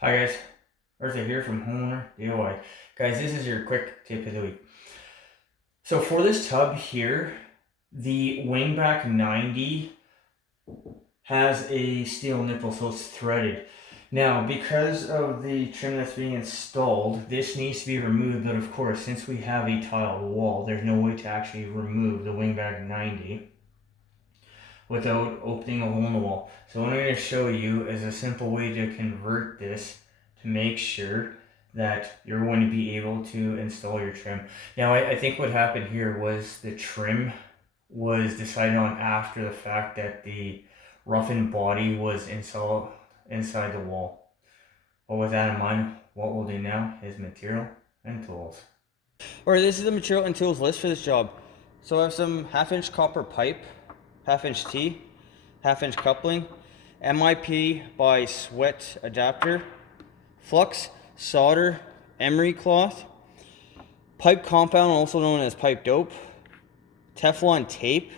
Hi guys, Arthur here from Homeowner DIY. Guys, this is your quick tip of the week. So for this tub here, the wingback 90 has a steel nipple, so it's threaded. Now, because of the trim that's being installed, this needs to be removed, but of course, since we have a tiled wall, there's no way to actually remove the wingback 90 without opening a hole in the wall. So what I'm going to show you is a simple way to convert this to make sure that you're going to be able to install your trim. Now I think what happened here was the trim was decided on after the fact that the roughened body was installed inside the wall. But with that in mind, what we'll do now is material and tools. Alright, this is the material and tools list for this job. So I have some 1/2-inch copper pipe, 1/2-inch T, 1/2-inch coupling, MIPxswt adapter, Flux, solder, Emery cloth, pipe compound, also known as pipe dope, Teflon tape.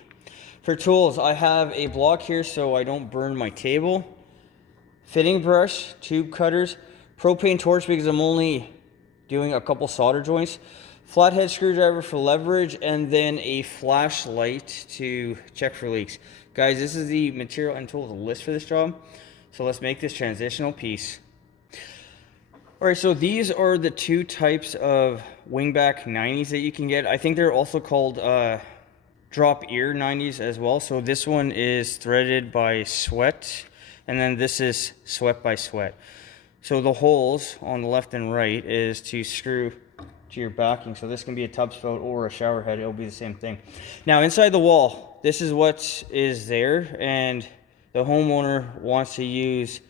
For tools, I have a block here so I don't burn my table, fitting brush, tube cutters, propane torch because I'm only doing a couple solder joints, flathead screwdriver for leverage, and then a flashlight to check for leaks. Guys, this is the material and tools list for this job. So let's make this transitional piece. All right, so these are the two types of wingback 90s that you can get. I think they're also called drop ear 90s as well. So this one is threaded by Sweat, and then this is Sweat by Sweat. So the holes on the left and right is to screw to your backing. So this can be a tub spout or a shower head. It'll be the same thing. Now inside the wall, this is what is there, and the homeowner wants to use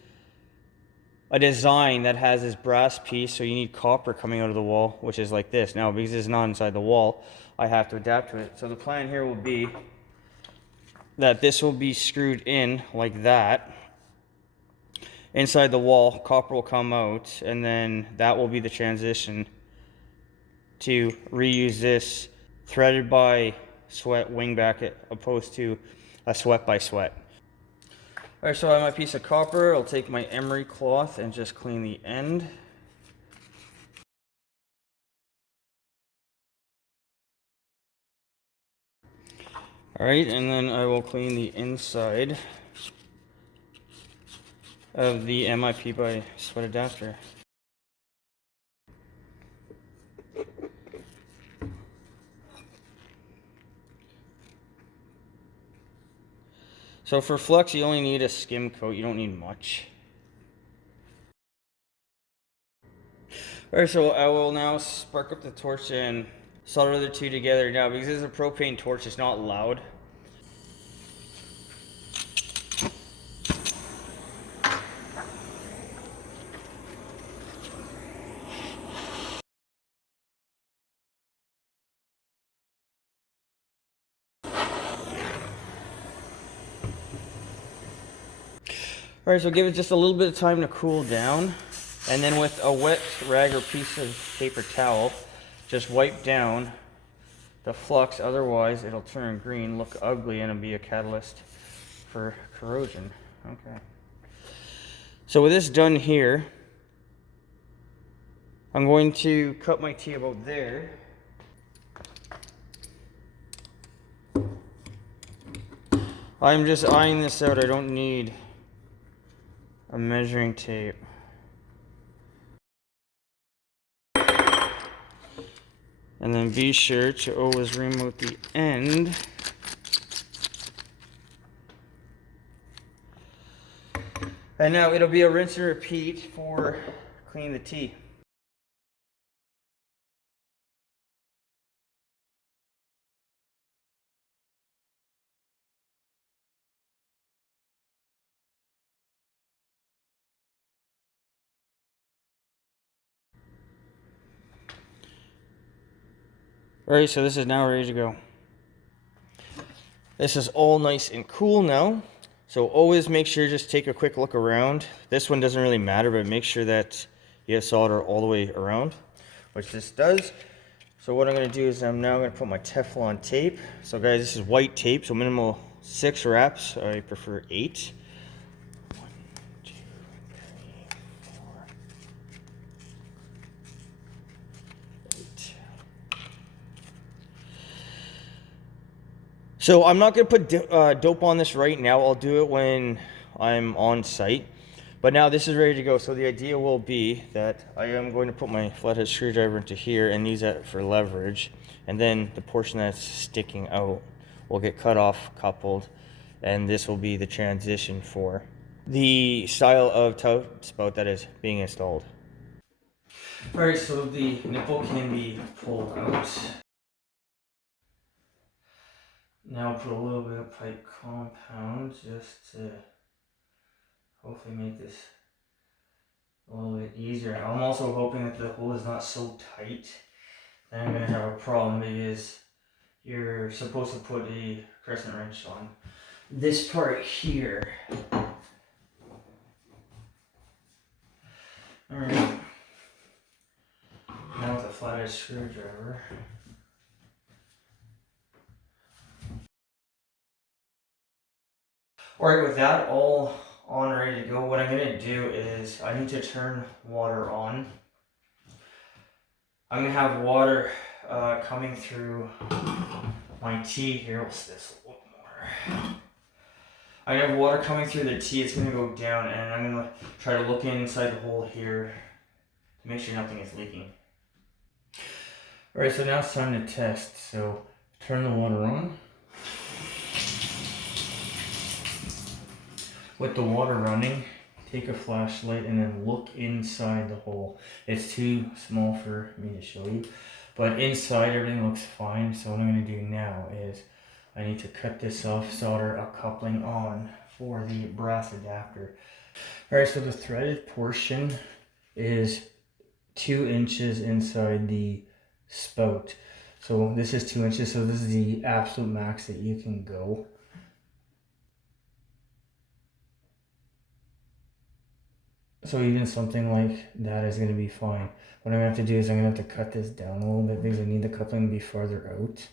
a design that has this brass piece, so you need copper coming out of the wall, which is like this. Now, because it's not inside the wall, I have to adapt to it. So the plan here will be that this will be screwed in like that. Inside the wall, copper will come out, and then that will be the transition to reuse this threaded by Sweat wingback opposed to a Sweat by Sweat. Alright, so I have my piece of copper. I'll take my Emery cloth and just clean the end. Alright, and then I will clean the inside of the MIPxswt adapter. So for Flux, you only need a skim coat. You don't need much. Alright, so I will now spark up the torch and solder the two together. Now, because it's a propane torch, it's not loud. Alright, so give it just a little bit of time to cool down. And then with a wet rag or piece of paper towel, just wipe down the flux, otherwise it'll turn green, look ugly, and it'll be a catalyst for corrosion. Okay. So with this done here, I'm going to cut my T about there. I'm just eyeing this out. I don't need a measuring tape. And then be sure to always remove the end. And now it'll be a rinse and repeat for cleaning the T. Alright, so this is now ready to go. This is all nice and cool now. So always make sure, just take a quick look around. This one doesn't really matter, but make sure that you have solder all the way around, which this does. So what I'm going to do is I'm now going to put my Teflon tape. So guys, this is white tape, so minimal 6 wraps. I prefer 8. 1, 2, 3, 4, So I'm not going to put dope on this right now. I'll do it when I'm on site. But now this is ready to go. So the idea will be that I am going to put my flathead screwdriver into here and use that for leverage. And then the portion that's sticking out will get cut off, coupled, and this will be the transition for the style of tout spout that is being installed. Alright, so the nipple can be pulled out. Now put a little bit of pipe compound just to hopefully make this a little bit easier. I'm also hoping that the hole is not so tight that I'm going to have a problem, because you're supposed to put a crescent wrench on this part here. Alright, now with a flathead screwdriver. Alright, with that all on, ready to go, what I'm going to do is I need to turn water on. I'm going to have water coming through my T here. What's this? A little more. I have water coming through the T. It's going to go down, and I'm going to try to look inside the hole here to make sure nothing is leaking. Alright, so now it's time to test. So turn the water on. With the water running, take a flashlight and then look inside the hole. It's too small for me to show you, but inside everything looks fine. So what I'm going to do now is I need to cut this off, solder a coupling on for the brass adapter. Alright, so the threaded portion is 2 inches inside the spout. So this is 2 inches, so this is the absolute max that you can go. So even something like that is going to be fine. What I'm going to have to do is I'm going to have to cut this down a little bit because I need the coupling to be farther out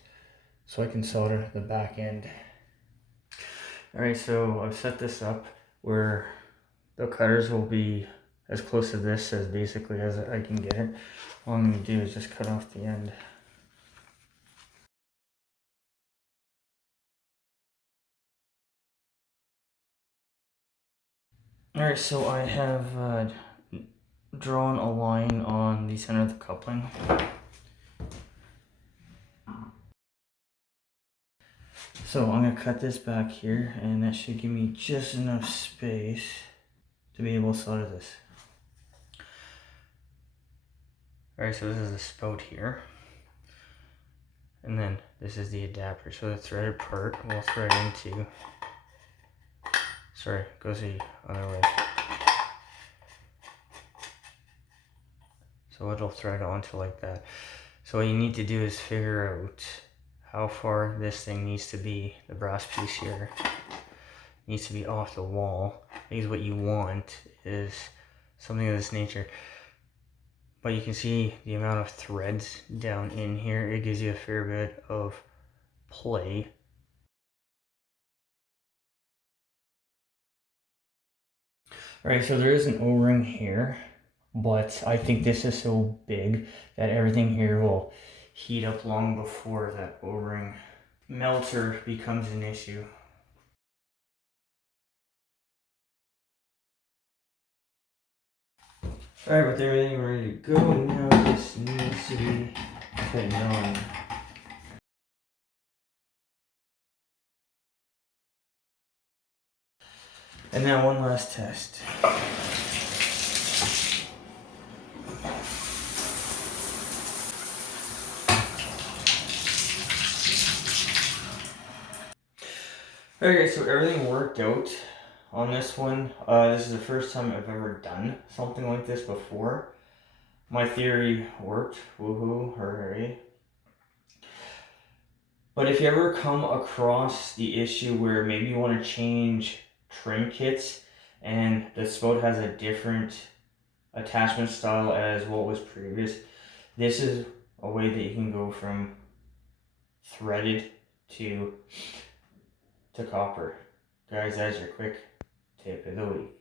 so I can solder the back end. Alright, so I've set this up where the cutters will be as close to this as basically as I can get it. All I'm going to do is just cut off the end. Alright, so I have drawn a line on the center of the coupling. So I'm going to cut this back here, and that should give me just enough space to be able to solder this. Alright, so this is the spout here. And then this is the adapter. So the threaded part will thread into, sorry, goes the other way. So it'll thread onto like that. So what you need to do is figure out how far this thing needs to be, the brass piece here needs to be off the wall, because what you want is something of this nature. But you can see the amount of threads down in here. It gives you a fair bit of play. Alright, so there is an O-ring here, but I think this is so big that everything here will heat up long before that O-ring melter becomes an issue. Alright, with everything ready to go, now this needs to be turned on. And now one last test. Okay, so everything worked out on this one. This is the first time I've ever done something like this before. My theory worked, woohoo, hooray. But if you ever come across the issue where maybe you want to change trim kits and the spout has a different attachment style as what was previous, this is a way that you can go from threaded to copper. Guys, that's your quick tip of the week.